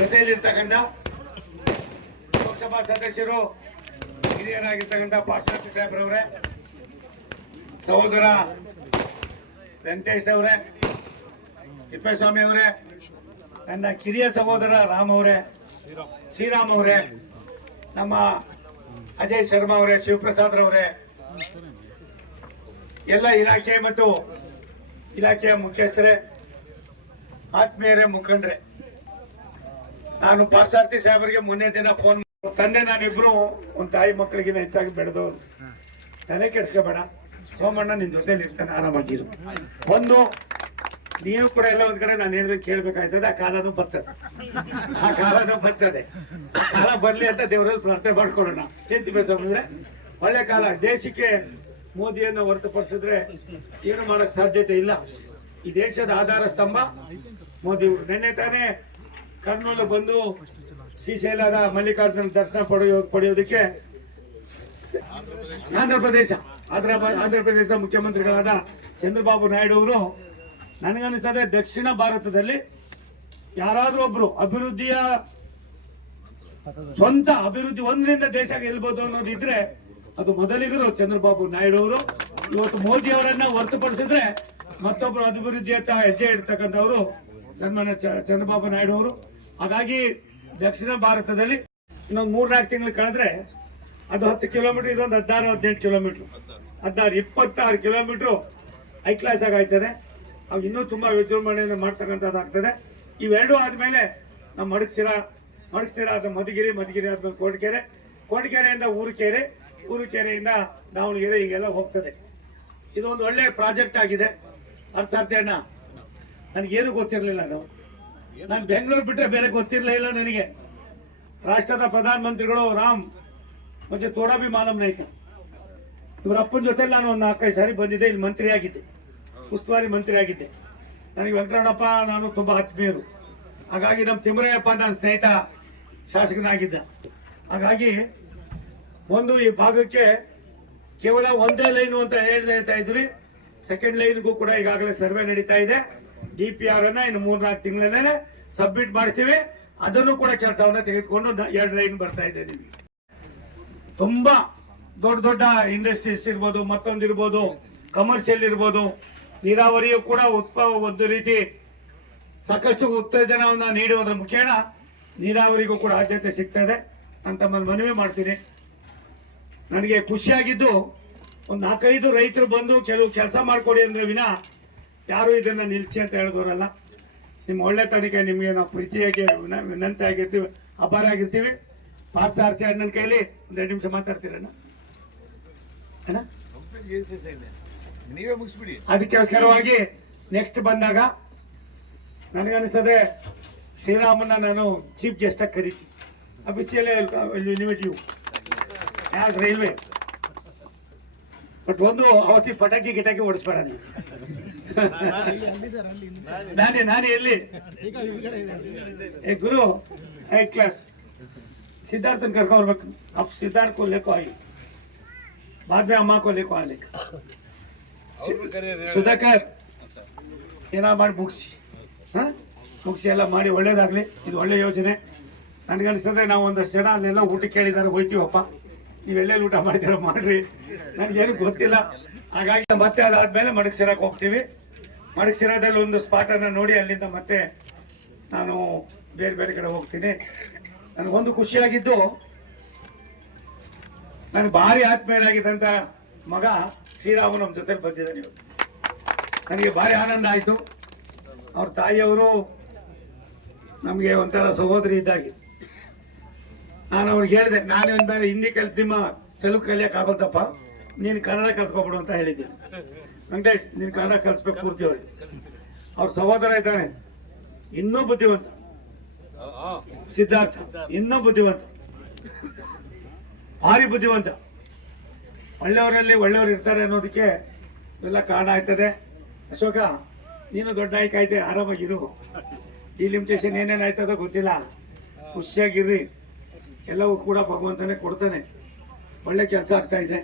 ಜೊತೆಯಲ್ಲಿರ್ತಕ್ಕಂಥ ಲೋಕಸಭಾ ಸದಸ್ಯರು ಹಿರಿಯರಾಗಿರ್ತಕ್ಕಂಥ ಪಾರ್ಶ್ವನಾಥ್ ಸಾಹೇಬ್ರವರೇ, ಸಹೋದರ ವೆಂಕಟೇಶ್ ಅವರೇ, ತಿಪ್ಪೇಸ್ವಾಮಿ ಅವರೇ, ನನ್ನ ಕಿರಿಯ ಸಹೋದರ ರಾಮ್ ಅವರೇ, ಶ್ರೀರಾಮ್ ಅವರೇ, ನಮ್ಮ ಅಜಯ್ ಶರ್ಮಾ ಅವರೇ, ಶಿವಪ್ರಸಾದ್ ಅವರೇ, ಎಲ್ಲ ಇಲಾಖೆ ಮತ್ತು ಇಲಾಖೆಯ ಮುಖ್ಯಸ್ಥರೇ, ಆತ್ಮೀಯರೇ, ಮುಖಂಡರೇ, ನಾನು ಪಾರ್ಸಾರ್ಥಿ ಸಾಹೇಬರಿಗೆ ಮೊನ್ನೆ ದಿನ ಫೋನ್ ತಂದೆ ನಾನಿಬ್ರು ಒಂದು ತಾಯಿ ಮಕ್ಕಳಿಗಿನ ಹೆಚ್ಚಾಗಿ ಬೆಳೆದವರು. ತಲೆ ಕೆಡ್ಸ್ಕೋಬೇಡ ಸೋಮಣ್ಣ, ನಿನ್ ಜೊತೆಲಿ ಇರ್ತಾನೆ, ಆರಾಮಾಗಿರು. ಒಂದು ನೀನು ಕೂಡ ಎಲ್ಲ ಒಂದ್ ಕಡೆ ನಾನು ಹೇಳಿದ್ರೆ ಕೇಳ್ಬೇಕಾಯ್ತದೆ. ಆ ಕಾಲನೂ ಬರ್ತದೆ, ಆ ಕಾಲ ಬರ್ಲಿ ಅಂತ ದೇವರಲ್ಲಿ ಪ್ರಾರ್ಥನೆ ಮಾಡ್ಕೊಳ್ಳೋಣ. ಏನ್ ತಿಪ್ಪೇಸ್ವಾಮಿ, ಒಳ್ಳೆ ಕಾಲ. ದೇಶಕ್ಕೆ ಮೋದಿಯನ್ನು ಹೊರತುಪಡಿಸಿದ್ರೆ ಏನು ಮಾಡಕ್ ಸಾಧ್ಯತೆ ಇಲ್ಲ. ಈ ದೇಶದ ಆಧಾರ ಸ್ತಂಭ ಮೋದಿಯವರು. ನಿನ್ನೆ ತಾನೇ ಕರ್ನೂಲು ಬಂದು ಶ್ರೀಶೈಲದ ಮಲ್ಲಿಕಾರ್ಜುನ ದರ್ಶನ ಪಡೆಯೋದಕ್ಕೆ ಆಂಧ್ರ ಪ್ರದೇಶದ ಮುಖ್ಯಮಂತ್ರಿಗಳಾದ ಚಂದ್ರಬಾಬು ನಾಯ್ಡು ಅವರು, ನನಗನ್ನಿಸ್ತದೆ ದಕ್ಷಿಣ ಭಾರತದಲ್ಲಿ ಯಾರಾದ್ರೂ ಒಬ್ರು ಸ್ವಂತ ಅಭಿವೃದ್ಧಿ ಒಂದರಿಂದ ದೇಶ ಗೆಲ್ಬಹುದು ಅನ್ನೋದಿದ್ರೆ ಅದು ಮೊದಲಿಗರು ಚಂದ್ರಬಾಬು ನಾಯ್ಡು ಅವರು. ಇವತ್ತು ಮೋದಿ ಅವರನ್ನ ಹೊರತುಪಡಿಸಿದ್ರೆ ಮತ್ತೊಬ್ರು ಅಭಿವೃದ್ಧಿಯತ್ತ ಹೆಜ್ಜೆ ಇಡ್ತಕ್ಕಂಥವ್ರು ಸನ್ಮಾನ್ಯ ಚಂದ್ರಬಾಬು ನಾಯ್ಡು ಅವರು. ಹಾಗಾಗಿ ದಕ್ಷಿಣ ಭಾರತದಲ್ಲಿ ಇನ್ನೊಂದು 3-4 ತಿಂಗಳು ಕಳೆದ್ರೆ ಅದು 10 ಕಿಲೋಮೀಟರ್, ಇದೊಂದು 16-18 ಕಿಲೋಮೀಟರ್, 26 ಕಿಲೋಮೀಟರ್ ಹೈ ಕ್ಲಾಸ್ ಆಗಾಯ್ತದೆ. ಅವು ಇನ್ನೂ ತುಂಬಾ ವಿಜೃಂಭಣೆಯಿಂದ ಮಾಡ್ತಕ್ಕಂಥದ್ದಾಗ್ತದೆ. ಇವೆರಡೂ ಆದ್ಮೇಲೆ ನಮ್ಮ ಮಡಕ್ಸಿರ ಆದ ಮಧುಗಿರಿ ಆದ್ಮೇಲೆ ಕೋಟಗೆರೆಯಿಂದ ಊರುಕೆರೆಯಿಂದ ದಾವಣಗೆರೆ ಹೀಗೆಲ್ಲ ಹೋಗ್ತದೆ. ಇದೊಂದು ಒಳ್ಳೆ ಪ್ರಾಜೆಕ್ಟ್ ಆಗಿದೆ. ಅರ್ಥಾರ್ಥಿ ಅಣ್ಣ, ನನಗೇನು ಗೊತ್ತಿರಲಿಲ್ಲ. ನಾನು ಬೆಂಗಳೂರು ಬಿಟ್ಟರೆ ಬೇರೆ ಗೊತ್ತಿರಲಿಲ್ಲ ನನಗೆ. ರಾಷ್ಟ್ರದ ಪ್ರಧಾನ ಮಂತ್ರಿಗಳು ರಾಮ್ ಮತ್ತೆ ತೋಡಾಬಿ ಮಾಲಮ್ ನಾಯ್ಕ ಇವರ ಅಪ್ಪನ ಜೊತೆ ನಾನು ಒಂದು 4-5 ಸಾರಿ ಬಂದಿದ್ದೆ. ಇಲ್ಲಿ ಮಂತ್ರಿ ಆಗಿದ್ದೆ, ಉಸ್ತುವಾರಿ ಮಂತ್ರಿ ಆಗಿದ್ದೆ. ನನಗೆ ವೆಂಕಟರಮಣಪ್ಪ ನಾನು ತುಂಬಾ ಆತ್ಮೀಯರು. ಹಾಗಾಗಿ ನಮ್ಮ ತಿಮ್ಮರಯ್ಯಪ್ಪ ನನ್ನ ಸ್ನೇಹಿತ ಶಾಸಕನಾಗಿದ್ದ. ಹಾಗಾಗಿ ಈ ಭಾಗಕ್ಕೆ ಕೇವಲ ಒಂದೇ ಲೈನು ಅಂತ ಹೇಳ್ತಾ ಇದ್ರಿ. ಸೆಕೆಂಡ್ ಲೈನ್ಗೂ ಕೂಡ ಈಗಾಗಲೇ ಸರ್ವೆ ನಡೀತಾ ಇದೆ. DPR ಅನ್ನ ಇನ್ನು 3-4 ತಿಂಗಳಲ್ಲೇ ಸಬ್ಮಿಟ್ ಮಾಡ್ತೀವಿ. ಅದನ್ನು ಕೂಡ ಕೆಲಸವನ್ನ ತೆಗೆದುಕೊಂಡು 2 ಲೈನ್ ಬರ್ತಾ ಇದೆ. ನಿಮಗೆ ತುಂಬಾ ದೊಡ್ಡ ಇಂಡಸ್ಟ್ರೀಸ್ ಇರ್ಬೋದು, ಮತ್ತೊಂದಿರ್ಬೋದು, ಕಮರ್ಷಿಯಲ್ ಇರ್ಬೋದು, ನೀರಾವರಿಯು ಕೂಡ ಒಂದು ರೀತಿ ಸಾಕಷ್ಟು ಉತ್ತೇಜನವನ್ನು ನೀಡುವುದರ ಮುಖೇನ ನೀರಾವರಿಗೂ ಕೂಡ ಆದ್ಯತೆ ಸಿಗ್ತದೆ ಅಂತ ಮನವಿ ಮಾಡ್ತೀನಿ. ನನಗೆ ಖುಷಿಯಾಗಿದ್ದು ಒಂದು 4-5 ರೈತರು ಬಂದು ಕೆಲವು ಕೆಲಸ ಮಾಡಿಕೊಡಿ ಅಂದ್ರೆ ವಿನ ಯಾರು ಇದನ್ನ ನಿಲ್ಲಿಸಿ ಅಂತ ಹೇಳಿದವರಲ್ಲ. ನಿಮ್ಮ ಒಳ್ಳೆತನಕ್ಕೆ ನಿಮಗೆ ನಾವು ಪ್ರೀತಿಯಾಗಿ ವಿನಂತಿ ಆಗಿರ್ತೀವಿ, ಆಭಾರ ಆಗಿರ್ತೀವಿ. ಪಾರ್ಥಸಾರಥಿ ಅಣ್ಣನ ಕೈಲಿ 2 ನಿಮಿಷ ಮಾತಾಡ್ತೀರಣ್ಣ. ಅದಕ್ಕೋಸ್ಕರವಾಗಿ ನೆಕ್ಸ್ಟ್ ಬಂದಾಗ ನನಗನ್ನಿಸ್ತದೆ ಶ್ರೀರಾಮನ್ನ ನಾನು ಚೀಫ್ ಗೆಸ್ಟ್ ಆಗಿ ಕರಿತೀನಿ. Official invitative as railway. But ಒಂದು ಅವತ್ತಿ ಪಟಾಕಿ ಗಿಟಾಕಿ ಓಡಿಸ್ಬೇಡ ನೀವು. ನಾನೇ ಎಲ್ಲಿ ಗುರು ಹೈ ಕ್ಲಾಸ್ सिद्धार्थ कर्को अब सिद्धार्थ को लेको आई, बाद में अम्मा को लेको आने का ಸುಧಾಕರ್ ಏನೋ ಮಾಡಿ ಮುಗಿಸಿ ಎಲ್ಲ ಮಾಡಿ ಒಳ್ಳೇದಾಗ್ಲಿ. ಇದು ಒಳ್ಳೆ ಯೋಜನೆ. ನನಗನ್ನಿಸ್ತದೆ ನಾವು ಒಂದಷ್ಟು ಜನ ಅಲ್ಲೆಲ್ಲ ಊಟ ಕೇಳಿದಾರೆ, ಹೋಯ್ತೀವಪ್ಪ, ನೀವೆಲ್ಲೆಲ್ಲಿ ಊಟ ಮಾಡ್ತೀರ ಮಾಡ್ರಿ, ನನಗೇನು ಗೊತ್ತಿಲ್ಲ. ಹಾಗಾಗಿ ಮತ್ತೆ ಅದಾದ್ಮೇಲೆ ಮಡಕ್ಸಿರಕ್ಕೆ ಹೋಗ್ತೀವಿ. ಮಡಕ್ಸಿರದಲ್ಲಿ ಒಂದು ಸ್ಪಾಟನ್ನು ನೋಡಿ ಅಲ್ಲಿಂದ ಮತ್ತೆ ನಾನು ಬೇರೆ ಕಡೆ ಹೋಗ್ತೀನಿ. ನನಗೊಂದು ಖುಷಿಯಾಗಿದ್ದು, ನನಗೆ ಭಾರಿ ಆತ್ಮೀಯರಾಗಿದ್ದಂಥ ಮಗ ಶ್ರೀರಾಮು ನಮ್ಮ ಜೊತೆ ಬಂದಿದ್ದಾನೆ. ನನಗೆ ಭಾರಿ ಆನಂದ ಆಯಿತು. ಅವ್ರ ತಾಯಿಯವರು ನಮಗೆ ಒಂಥರ ಸಹೋದರಿ ಇದ್ದಾಗಿ. ನಾನು ಅವ್ರಿಗೆ ಹೇಳಿದೆ, ನಾನು ಒಂದು ಬಾರಿ ಹಿಂದಿ ಕಲಿತಿಮ್ಮ ತೆಲುಗು ಕಲಿಯೋಕ್ಕಾಗತ್ತಪ್ಪ, ನೀನು ಕನ್ನಡ ಕಲ್ತ್ಕೊಬಿಡು ಅಂತ ಹೇಳಿದ್ದೀನಿ. ವೆಂಕಟೇಶ್, ನೀನು ಕನ್ನಡ ಕಲಿಸ್ಬೇಕು ಪೂರ್ತಿ ಅವ್ರಿಗೆ. ಅವ್ರ ಸಹೋದರ ಇದ್ದಾನೆ, ಇನ್ನೂ ಬುದ್ಧಿವಂತ, ಸಿದ್ಧಾರ್ಥ, ಇನ್ನೂ ಬುದ್ಧಿವಂತ, ಭಾರಿ ಬುದ್ಧಿವಂತ. ಒಳ್ಳೆಯವರಲ್ಲಿ ಒಳ್ಳೆಯವರು ಇರ್ತಾರೆ ಅನ್ನೋದಕ್ಕೆ ಎಲ್ಲ ಕಾರಣ ಆಯ್ತದೆ. ಅಶೋಕ, ನೀನು ದೊಡ್ಡ ನಾಯಕ ಆಯ್ತೆ, ಆರಾಮಾಗಿರು. ಡಿಲಿಮಿಟೇಷನ್ ಏನೇನು ಆಯ್ತದೋ ಗೊತ್ತಿಲ್ಲ, ಖುಷಿಯಾಗಿರ್ರಿ. ಎಲ್ಲವೂ ಕೂಡ ಭಗವಂತನೇ ಕೊಡ್ತಾನೆ. ಒಳ್ಳೆ ಕೆಲಸ ಆಗ್ತಾ ಇದೆ.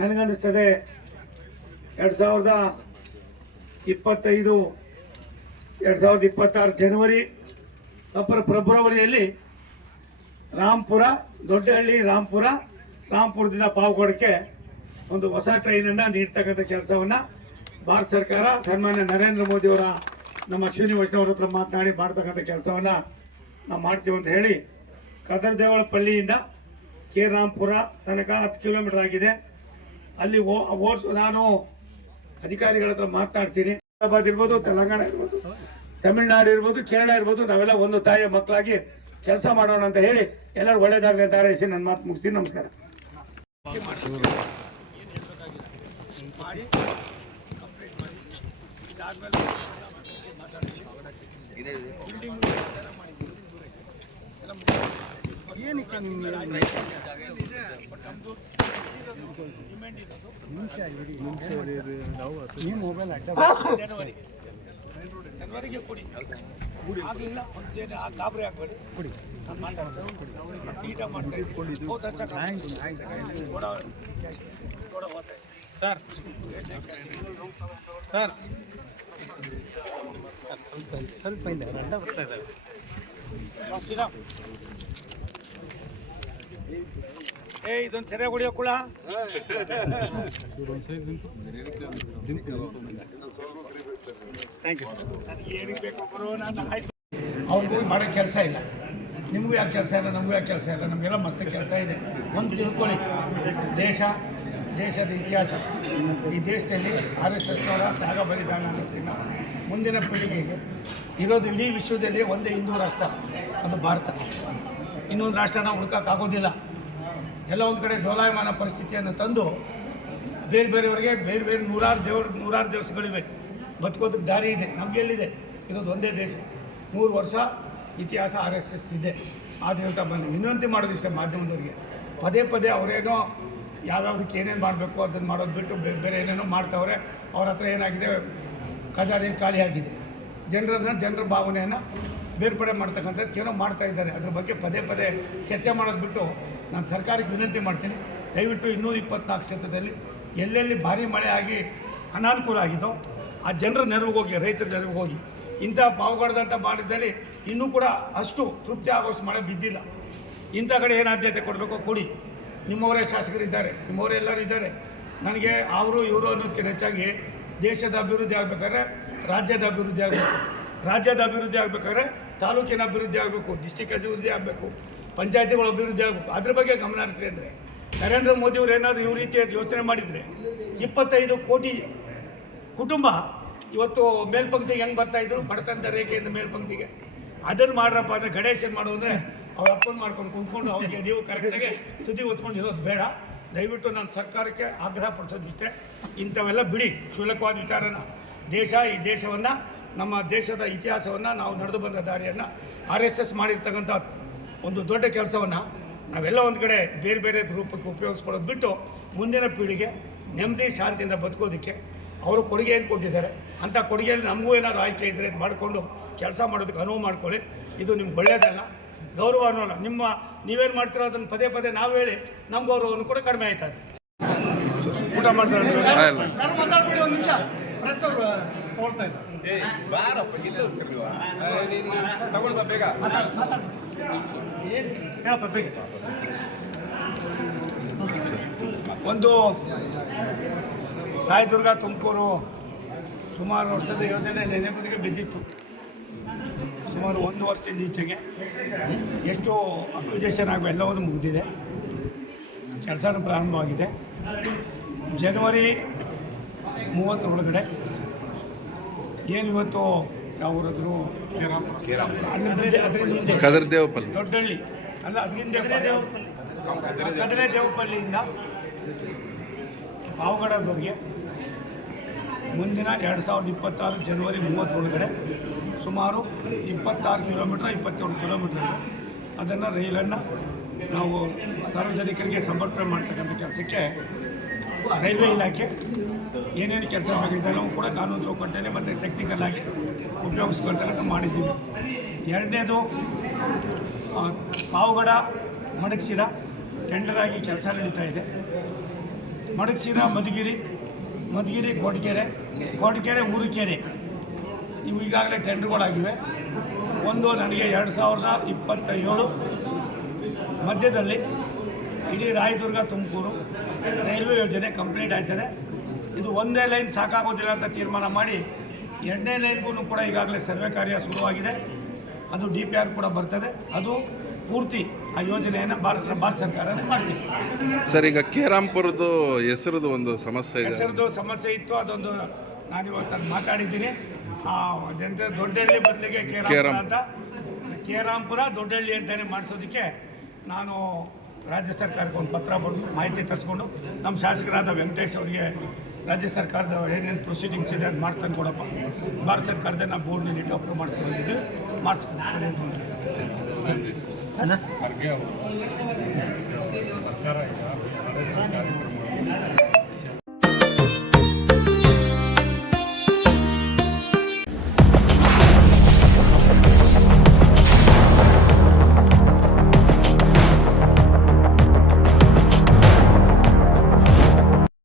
ನನಗನ್ನಿಸ್ತದೆ 2026 ಜನವರಿ ಫೆಬ್ರವರಿಯಲ್ಲಿ ರಾಂಪುರ ದೊಡ್ಡಹಳ್ಳಿ ರಾಂಪುರದಿಂದ ಪಾವಗಡಕ್ಕೆ ಒಂದು ಹೊಸ ಟ್ರೈನನ್ನು ನೀಡ್ತಕ್ಕಂಥ ಕೆಲಸವನ್ನು ಭಾರತ ಸರ್ಕಾರ ಸನ್ಮಾನ್ಯ ನರೇಂದ್ರ ಮೋದಿ ಅವರ ನಮ್ಮ ಅಶ್ವಿನಿ ವೈಷ್ಣವ್ ಹತ್ರ ಮಾತನಾಡಿ ಮಾಡ್ತಕ್ಕಂಥ ಕೆಲಸವನ್ನು ನಾವು ಮಾಡ್ತೀವಿ ಅಂತ ಹೇಳಿ ಕದರದೇವಳಪಲ್ಲಿಯಿಂದ ಕೆ ರಾಂಪುರ ತನಕ 10 ಕಿಲೋಮೀಟರ್ ಆಗಿದೆ. ಅಲ್ಲಿ ನಾನು ಅಧಿಕಾರಿಗಳ ಹತ್ರ ಮಾತನಾಡ್ತೀನಿ. ಹೈದರಾಬಾದ್ ಇರ್ಬೋದು, ತೆಲಂಗಾಣ ಇರ್ಬೋದು, ತಮಿಳುನಾಡು ಇರ್ಬೋದು, ಕೇರಳ ಇರ್ಬೋದು, ನಾವೆಲ್ಲ ಒಂದು ತಾಯಿಯ ಮಕ್ಕಳಾಗಿ ಕೆಲಸ ಮಾಡೋಣ ಅಂತ ಹೇಳಿ ಎಲ್ಲರೂ ಒಳ್ಳೇದಾಗಲಿ ಅಂತ ಹಾರೈಸಿ ನನ್ನ ಮಾತು ಮುಗಿಸ್ತೀನಿ. ನಮಸ್ಕಾರ. ಜನವರಿಗೆ ಕೊಡಿ, ಆಗಲಿಲ್ಲ ಗಾಬರಿ ಆಗಬೇಡಿ, ಕೊಡಿ. ಸರ್ ಸರ್ ಸ್ವಲ್ಪ ಹಿಂದೆ ಅಡ್ಡ ಬರ್ತಾ ಇದ್ದಾರೆ. ಇದೊಂದು ಸರಿಯಾಗಿ ಹೊಡಿಯೋ ಕುಳ ಅವ್ರಿಗೂ ಮಾಡೋ ಕೆಲಸ ಇಲ್ಲ, ನಿಮಗೂ ಯಾಕೆ ಕೆಲಸ ಇಲ್ಲ, ನಮಗೂ ಯಾಕೆ ಕೆಲಸ ಇಲ್ಲ, ನಮಗೆಲ್ಲ ಮಸ್ತ್ ಕೆಲಸ ಇದೆ. ಒಂದು ತಿಳ್ಕೊಳ್ಳಿ, ದೇಶದ ಇತಿಹಾಸ, ಈ ದೇಶದಲ್ಲಿ RSSನವರ ತ್ಯಾಗ ಬಲಿದಾನ ಅನ್ನೋದನ್ನ ಮುಂದಿನ ಪೀಳಿಗೆಗೆ ಇರೋದು ಇಡೀ ವಿಶ್ವದಲ್ಲಿ ಒಂದೇ ಹಿಂದೂ ರಾಷ್ಟ್ರ, ಅದು ಭಾರತ. ಇನ್ನೊಂದು ರಾಷ್ಟ್ರನ ಹುಡುಕೋಕ್ಕಾಗೋದಿಲ್ಲ. ಎಲ್ಲ ಒಂದು ಕಡೆ ಡೋಲಾಯಮಾನ ಪರಿಸ್ಥಿತಿಯನ್ನು ತಂದು ಬೇರೆಯವರಿಗೆ ಬೇರೆ ನೂರಾರು ದಿವಸಗಳಿವೆ, ಬದುಕೋದಕ್ಕೆ ದಾರಿ ಇದೆ. ನಮಗೆಲ್ಲಿದೆ? ಇರೋದು ಒಂದೇ ದೇಶ, 100 ವರ್ಷ ಇತಿಹಾಸ RSS ಇದೆ. ಆದ್ದರಿಂದ ಬನ್ನಿ ವಿನಂತಿ ಮಾಡೋದು ಇಷ್ಟ ಮಾಧ್ಯಮದವರಿಗೆ, ಪದೇ ಅವರೇನೋ ಯಾವ್ಯಾವುದಕ್ಕೆ ಏನೇನು ಮಾಡಬೇಕು ಅದನ್ನು ಮಾಡೋದು ಬಿಟ್ಟು ಬೇರೆ ಏನೇನೋ ಮಾಡ್ತಾವ್ರೆ. ಅವ್ರ ಹತ್ರ ಏನಾಗಿದೆ, ಖಜಾನೆ ಖಾಲಿಯಾಗಿದೆ. ಜನರ ಭಾವನೆಯನ್ನು ಬೇರ್ಪಡೆ ಮಾಡ್ತಕ್ಕಂಥದ್ದು ಏನೋ ಮಾಡ್ತಾ ಇದ್ದಾರೆ. ಅದ್ರ ಬಗ್ಗೆ ಪದೇ ಚರ್ಚೆ ಮಾಡೋದು ಬಿಟ್ಟು ನಾನು ಸರ್ಕಾರಕ್ಕೆ ವಿನಂತಿ ಮಾಡ್ತೀನಿ, ದಯವಿಟ್ಟು 224 ಕ್ಷೇತ್ರದಲ್ಲಿ ಎಲ್ಲೆಲ್ಲಿ ಭಾರಿ ಮಳೆ ಆಗಿ ಅನಾನುಕೂಲ ಆಗಿದೋ ಆ ಜನರ ನೆರವಿಗೆ ಹೋಗಿ, ರೈತರ ನೆರವಿಗೆ ಹೋಗಿ. ಇಂಥ ಪಾವಗಡದಂಥ ಮಾಡಿದ್ದಲ್ಲಿ ಇನ್ನೂ ಕೂಡ ಅಷ್ಟು ತೃಪ್ತಿ ಆಗೋಷ್ಟು ಮಳೆ ಬಿದ್ದಿಲ್ಲ. ಇಂಥ ಕಡೆ ಏನು ಆದ್ಯತೆ ಕೊಡಬೇಕು ಕೊಡಿ. ನಿಮ್ಮವರೇ ಶಾಸಕರಿದ್ದಾರೆ, ನಿಮ್ಮವರೇ ಎಲ್ಲರೂ ಇದ್ದಾರೆ. ನನಗೆ ಅವರು ಇವರು ಅನ್ನೋದಕ್ಕಿಂತ ಹೆಚ್ಚಾಗಿ ದೇಶದ ಅಭಿವೃದ್ಧಿ ಆಗಬೇಕಾದ್ರೆ ರಾಜ್ಯದ ಅಭಿವೃದ್ಧಿ ಆಗಬೇಕು, ರಾಜ್ಯದ ಅಭಿವೃದ್ಧಿ ಆಗಬೇಕಾದ್ರೆ ತಾಲೂಕಿನ ಅಭಿವೃದ್ಧಿ ಆಗಬೇಕು, ಡಿಸ್ಟಿಕ್ ಅಭಿವೃದ್ಧಿ ಆಗಬೇಕು, ಪಂಚಾಯತಿಗಳ ಅಭಿವೃದ್ಧಿ ಆಗಬೇಕು. ಅದ್ರ ಬಗ್ಗೆ ಗಮನ ಹರಿಸ್ರಿ. ಅಂದರೆ ನರೇಂದ್ರ ಮೋದಿಯವರು ಏನಾದರೂ ಈ ರೀತಿಯ ಯೋಚನೆ ಮಾಡಿದರೆ 25 ಕೋಟಿ ಕುಟುಂಬ ಇವತ್ತು ಮೇಲ್ಪಂಕ್ತಿಗೆ ಹೆಂಗೆ ಬರ್ತಾಯಿದ್ರು, ಬಡತನದ ರೇಖೆಯಿಂದ ಮೇಲ್ಪಂಕ್ತಿಗೆ. ಅದನ್ನು ಮಾಡ್ರಪ್ಪ ಅಂದರೆ ಗಣೇಶನ್ ಮಾಡೋದ್ರೆ ಅವ್ರ ಅಪ್ಪನ ಮಾಡ್ಕೊಂಡು ಕುಂತ್ಕೊಂಡು ಅವ್ರಿಗೆ ನೀವು ಕರೆಕ್ಟಾಗಿ ತುದಿ ಹೊತ್ಕೊಂಡು ಇರೋದು ಬೇಡ. ದಯವಿಟ್ಟು ನಾನು ಸರ್ಕಾರಕ್ಕೆ ಆಗ್ರಹ ಪಡಿಸೋದಿಷ್ಟೇ, ಇಂಥವೆಲ್ಲ ಬಿಡಿ ಕ್ಷುಲ್ಲಕವಾದ ವಿಚಾರನ. ಈ ದೇಶವನ್ನು, ನಮ್ಮ ದೇಶದ ಇತಿಹಾಸವನ್ನು, ನಾವು ನಡೆದು ಬಂದ ದಾರಿಯನ್ನು RSS ಮಾಡಿರ್ತಕ್ಕಂಥ ಒಂದು ದೊಡ್ಡ ಕೆಲಸವನ್ನು ನಾವೆಲ್ಲ ಒಂದು ಕಡೆ ಬೇರೆ ರೂಪಕ್ಕೆ ಉಪಯೋಗಿಸ್ಕೊಳ್ಳೋದು ಬಿಟ್ಟು ಮುಂದಿನ ಪೀಳಿಗೆ ನೆಮ್ಮದಿ ಶಾಂತಿಯಿಂದ ಬದುಕೋದಕ್ಕೆ ಅವರು ಕೊಡುಗೆ ಏನು ಕೊಟ್ಟಿದ್ದಾರೆ, ಅಂಥ ಕೊಡುಗೆಯಲ್ಲಿ ನಮಗೂ ಏನಾದ್ರು ಆಯ್ಕೆ ಇದ್ದರೆ ಮಾಡಿಕೊಂಡು ಕೆಲಸ ಮಾಡೋದಕ್ಕೆ ಅನುವು ಮಾಡ್ಕೊಳ್ಳಿ. ಇದು ನಿಮ್ಗೆ ಒಳ್ಳೆಯದಲ್ಲ, ಗೌರವ ಅನ್ನೋಲ್ಲ. ನೀವೇನು ಮಾಡ್ತೀರೋ ಅದನ್ನು ಪದೇ ನಾವು ಹೇಳಿ ನಮ್ಮ ಗೌರವವನ್ನು ಕೂಡ ಕಡಿಮೆ ಆಯ್ತದೆ. ಊಟ ಮಾಡ್ತಾರೆ ಒಂದು ನಿಮಿಷ ತಗೊಳ್ತಾ ಹೇಳಪ್ಪ ಬೇಗ. ಒಂದು ರಾಯದುರ್ಗ ತುಮಕೂರು ಸುಮಾರು ವರ್ಷದ ಯೋಜನೆ ನೆನೆಗುದಿಗೆ ಬಿದ್ದಿತ್ತು. ಸುಮಾರು 1 ವರ್ಷದಿಂದ ಈಚೆಗೆ ಎಷ್ಟು ಅಕ್ವಿಜೇಷನ್ ಆಗುವ ಎಲ್ಲವನ್ನು ಮುಗಿದಿದೆ, ಕೆಲಸನೂ ಪ್ರಾರಂಭವಾಗಿದೆ. ಜನವರಿ 30 ಒಳಗಡೆ ಏನಿವತ್ತು ಯಾವೂರಾದ್ರು ದೊಡ್ಡಹಳ್ಳಿ ಅಲ್ಲ, ಅದರಿಂದ ಕದರೆ ದೇವಪಲ್ಲಿಯಿಂದ ಪಾವಗಡದವರೆಗೆ ಮುಂದಿನ 2026 ಜನವರಿ 30 ಒಳಗಡೆ ಸುಮಾರು 26 ಕಿಲೋಮೀಟ್ರ್ 27 ಕಿಲೋಮೀಟ್ರ್ ಅದನ್ನು ರೈಲನ್ನು ನಾವು ಸಾರ್ವಜನಿಕರಿಗೆ ಸಮರ್ಪಣೆ ಮಾಡ್ತಕ್ಕಂಥ ಕೆಲಸಕ್ಕೆ ರೈಲ್ವೆ ಇಲಾಖೆ ಏನೇನು ಕೆಲಸ ಬೇಕಾಗಿದೆ ನಾವು ಕೂಡ ಕಾನೂನು ಚೌಕಟ್ಟಲ್ಲಿ ಮತ್ತು ಟೆಕ್ನಿಕಲ್ ಆಗಿ ಉಪಯೋಗಿಸ್ಕೊಳ್ತಕ್ಕಂಥ ಮಾಡಿದ್ದೀವಿ. ಎರಡನೇದು ಪಾವಗಡ ಮಡಗಸಿರ ಟೆಂಡರ್ ಆಗಿ ಕೆಲಸ ನಡೀತಾ ಇದೆ. ಮಡಗಸಿರ ಮಧುಗಿರಿ ಮಧುಗಿರಿ ಕೋಟಕೆರೆ ಊರುಕೆರೆ ಇವು ಈಗಾಗಲೇ ಟೆಂಡರ್ಗಳಾಗಿವೆ. ಒಂದು ನನಗೆ 2027 ಮಧ್ಯದಲ್ಲಿ ಇಡೀ ರಾಯದುರ್ಗ ತುಮಕೂರು ರೈಲ್ವೆ ಯೋಜನೆ ಕಂಪ್ಲೀಟ್ ಆಯ್ತದೆ. ಇದು ಒಂದೇ ಲೈನ್ ಸಾಕಾಗೋದಿಲ್ಲ ಅಂತ ತೀರ್ಮಾನ ಮಾಡಿ 2ನೇ ಲೈನ್ಗೂ ಕೂಡ ಈಗಾಗಲೇ ಸರ್ವೆ ಕಾರ್ಯ ಶುರುವಾಗಿದೆ. ಅದು DPR ಕೂಡ ಬರ್ತದೆ. ಅದು ಪೂರ್ತಿ ಆ ಯೋಜನೆಯನ್ನು ಭಾರತ ಸರ್ಕಾರನೇ ಮಾಡ್ತೀವಿ. ಸರ್, ಈಗ ಕೇರಾಂಪುರದ್ದು ಹೆಸರದು ಒಂದು ಸಮಸ್ಯೆ ಇದೆ. ಹೆಸರದು ಸಮಸ್ಯೆ ಇತ್ತು, ಅದೊಂದು ನಾನು ಇವತ್ತು ಮಾತಾಡಿದ್ದೀನಿ. ಅದೆಂತ ದೊಡ್ಡಹಳ್ಳಿ ಬದಲಿಗೆ ಕೇರಾಂಪುರ ಅಂತ, ಕೇರಾಂಪುರ ದೊಡ್ಡಹಳ್ಳಿ ಅಂತಲೇ ಮಾಡಿಸೋದಕ್ಕೆ ನಾನು ರಾಜ್ಯ ಸರ್ಕಾರಕ್ಕೆ ಒಂದು ಪತ್ರ ಬರೆದು ಮಾಹಿತಿ ತರಿಸ್ಕೊಂಡು ನಮ್ಮ ಶಾಸಕರಾದ ವೆಂಕಟೇಶ್ ಅವರಿಗೆ ರಾಜ್ಯ ಸರ್ಕಾರದ ಏನೇನು ಪ್ರೊಸೀಡಿಂಗ್ಸ್ ಇದೆ ಅದು ಮಾಡ್ತಾನೆ ಕೊಡಪ್ಪ, ಭಾರತ ಸರ್ಕಾರದ ನಾವು ಬೋರ್ಡ್ನಲ್ಲಿ ಇಟ್ಟು ಅಪ್ರೂವ್ ಮಾಡ್ಕೊಂಡಿದ್ದೀವಿ, ಮಾಡಿಸ್ಕೊಂಡು